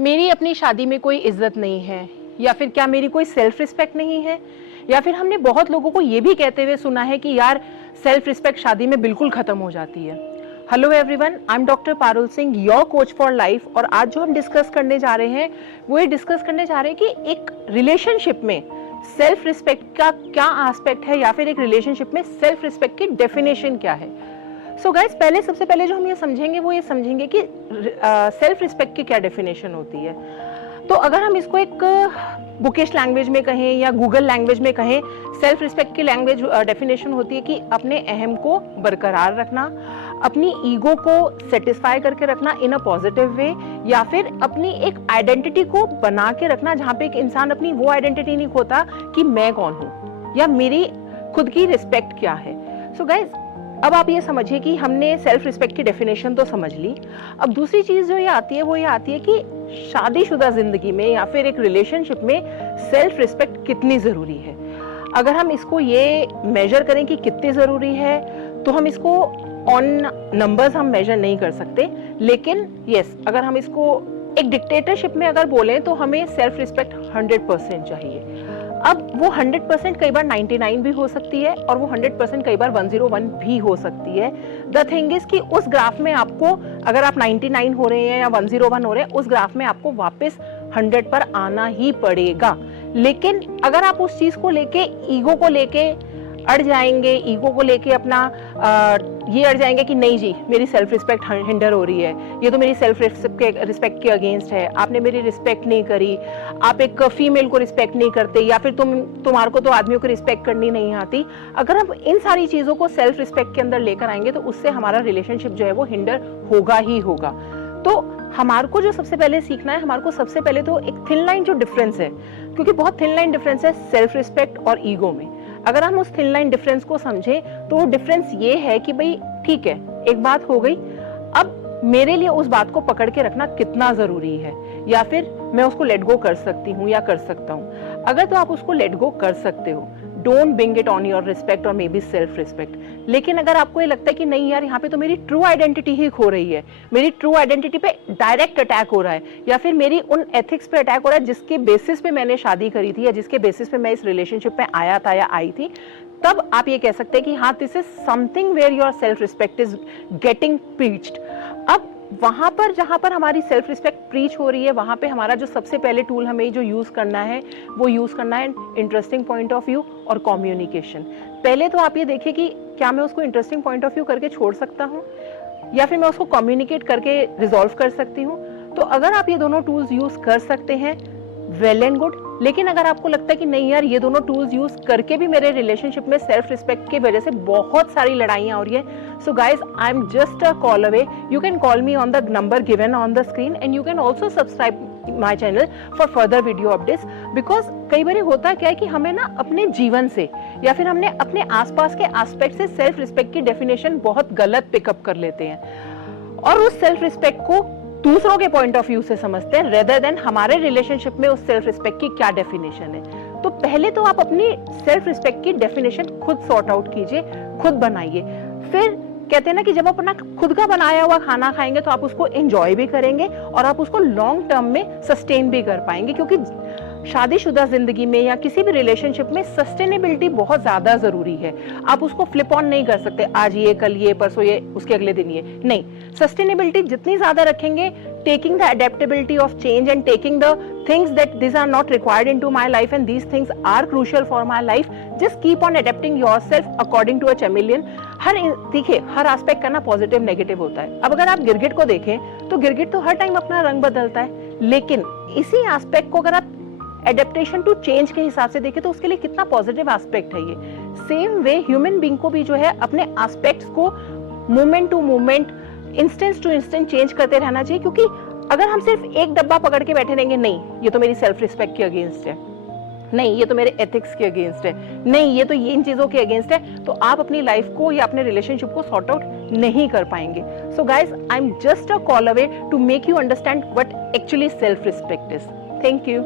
मेरी अपनी शादी में कोई इज्जत नहीं है, या फिर क्या मेरी कोई सेल्फ रिस्पेक्ट नहीं है, या फिर हमने बहुत लोगों को ये भी कहते हुए सुना है कि यार सेल्फ रिस्पेक्ट शादी में बिल्कुल खत्म हो जाती है। Hello everyone, I am doctor Parul Singh, your coach for life. और आज जो हम डिस्कस करने जा रहे हैं वो ये डिस्कस करने जा रहे हैं कि एक रिलेशनशिप में सेल्फ रिस्पेक्ट का क्या एस्पेक्ट है, या फिर एक रिलेशनशिप में सेल्फ रिस्पेक्ट की डेफिनेशन क्या है। सो गाइस, सबसे पहले जो हम ये समझेंगे वो ये समझेंगे कि सेल्फ रिस्पेक्ट की क्या डेफिनेशन होती है। तो अगर हम इसको एक बुकिश लैंग्वेज में कहें या गूगल लैंग्वेज में कहें, सेल्फ रिस्पेक्ट की लैंग्वेज डेफिनेशन होती है कि अपने अहम को बरकरार रखना, अपनी ईगो को सेटिस्फाई करके रखना इन अ पॉजिटिव वे, या फिर अपनी एक आइडेंटिटी को बना के रखना जहाँ पे एक इंसान अपनी वो आइडेंटिटी नहीं खोता कि मैं कौन हूँ या मेरी खुद की रिस्पेक्ट क्या है। सो गाइज, अब आप ये समझिए कि हमने सेल्फ रिस्पेक्ट की डेफिनेशन तो समझ ली। अब दूसरी चीज जो ये आती है वो ये आती है कि शादीशुदा जिंदगी में या फिर एक रिलेशनशिप में सेल्फ रिस्पेक्ट कितनी जरूरी है। अगर हम इसको ये मेजर करें कि कितनी जरूरी है, तो हम इसको ऑन नंबर्स हम मेजर नहीं कर सकते, लेकिन यस, अगर हम इसको एक डिक्टेटरशिप में अगर बोलें तो हमें सेल्फ रिस्पेक्ट 100% चाहिए। अब वो 100% कई बार 99 भी हो सकती है और वो 100% कई बार 101 भी हो सकती है। द थिंग इज कि उस ग्राफ में आपको, अगर आप 99 हो रहे हैं या 101 हो रहे हैं, उस ग्राफ में आपको वापस 100 पर आना ही पड़ेगा। लेकिन अगर आप उस चीज को लेके, ईगो को लेके अड़ जाएंगे, ईगो को लेके अपना ये अड़ जाएंगे कि नहीं जी, मेरी सेल्फ रिस्पेक्ट हिंडर हो रही है, ये तो मेरी सेल्फ रिस्पेक्ट के अगेंस्ट है, आपने मेरी रिस्पेक्ट नहीं करी, आप एक फीमेल को रिस्पेक्ट नहीं करते, या फिर तुम्हारे को तो आदमियों को रिस्पेक्ट करनी नहीं आती। अगर हम इन सारी चीजों को सेल्फ रिस्पेक्ट के अंदर लेकर आएंगे तो उससे हमारा रिलेशनशिप जो है वो हिंडर होगा ही होगा। तो हमारे को जो सबसे पहले सीखना है, हमारे को सबसे पहले तो एक थिन लाइन जो डिफरेंस है, क्योंकि बहुत थिन लाइन डिफरेंस है सेल्फ रिस्पेक्ट और ईगो में। अगर हम उस थिन लाइन डिफरेंस को समझें तो वो डिफरेंस ये है कि भाई ठीक है, एक बात हो गई, अब मेरे लिए उस बात को पकड़ के रखना कितना जरूरी है, या फिर मैं उसको लेट गो कर सकती हूँ या कर सकता हूँ। अगर तो आप उसको लेट गो कर सकते हो, don't bring it on your respect और मे बी सेल्फ रिस्पेक्ट। लेकिन अगर आपको ये लगता है कि नहीं यार, यहाँ पे तो मेरी ट्रू आइडेंटिटी ही खो रही है, मेरी ट्रू आइडेंटिटी पे डायरेक्ट अटैक हो रहा है, या फिर मेरी उन एथिक्स पे अटैक हो रहा है जिसके बेसिस पे मैंने शादी करी थी या जिसके बेसिस पे मैं इस रिलेशनशिप में आया था या आई थी, तब आप ये कह सकते हैं कि हाँ, this is something where your self respect is getting preached. अब वहां पर जहां पर हमारी सेल्फ रिस्पेक्ट प्रीच हो रही है, वहां पे हमारा जो सबसे पहले टूल हमें जो यूज करना है वो यूज करना है इंटरेस्टिंग पॉइंट ऑफ व्यू और कम्युनिकेशन। पहले तो आप ये देखिए कि क्या मैं उसको इंटरेस्टिंग पॉइंट ऑफ व्यू करके छोड़ सकता हूँ, या फिर मैं उसको कम्युनिकेट करके रिजॉल्व कर सकती हूँ। तो अगर आप ये दोनों टूल्स यूज कर सकते हैं, वेल एंड गुड। लेकिन अगर आपको लगता है कि नहीं यार, ये दोनों टूल्स यूज करके भी मेरे रिलेशनशिप में सेल्फ रिस्पेक्ट की वजह से बहुत सारी लड़ाइयां हो रही है, सो guys, I am just a call away. You can call me on the number given on the screen and you can also subscribe my channel for further video updates. Because कई बार होता क्या है कि हमें ना अपने जीवन से या फिर हमने अपने आसपास के एस्पेक्ट से सेल्फ रिस्पेक्ट की डेफिनेशन बहुत गलत पिकअप कर लेते हैं और उस सेल्फ रिस्पेक्ट को दूसरों के पॉइंट ऑफ व्यू से समझते हैं, रेदर देन हमारे रिलेशनशिप में उस सेल्फ रिस्पेक्ट की क्या डेफिनेशन है। तो पहले तो आप अपनी सेल्फ रिस्पेक्ट की डेफिनेशन खुद सॉर्ट आउट कीजिए, खुद बनाइए। फिर कहते हैं ना कि जब आप अपना खुद का बनाया हुआ खाना खाएंगे तो आप उसको एंजॉय भी करेंगे और आप उसको लॉन्ग टर्म में सस्टेन भी कर पाएंगे, क्योंकि शादीशुदा जिंदगी में या किसी भी रिलेशनशिप में सस्टेनेबिलिटी बहुत ज्यादा जरूरी है। आप उसको फ्लिप ऑन नहीं कर सकते, आज ये, कल ये, परसों ये, उसके अगले दिन ये नहीं। सस्टेनेबिलिटी जितनी ज्यादा रखेंगे, taking the adaptability of change and taking the things that this are not required into my life and these things are crucial for my life, just keep on adapting yourself according to a chameleon. देखिए, हर aspect का ना positive negative होता है। अब अगर आप गिरगिट को देखें तो गिरगिट तो हर टाइम अपना रंग बदलता है, लेकिन इसी एस्पेक्ट को अगर आप एडेप्टेशन टू चेंज के हिसाब से देखें तो उसके लिए कितना पॉजिटिव एस्पेक्ट है ये। सेम वे ह्यूमन बीइंग को भी जो है अपने एस्पेक्ट्स को moment to moment, instance to instant change करते रहना चाहिए, क्योंकि अगर हम सिर्फ एक डब्बा पकड़ के बैठे रहेंगे, नहीं ये तो मेरी सेल्फ रिस्पेक्ट के अगेंस्ट है, नहीं ये तो मेरे एथिक्स के अगेंस्ट है, नहीं ये तो ये इन चीजों के अगेंस्ट है, तो आप अपनी लाइफ को या अपने रिलेशनशिप को सॉर्ट आउट नहीं कर पाएंगे। So guys, I am just a call away to make you understand what actually self respect is. Thank you.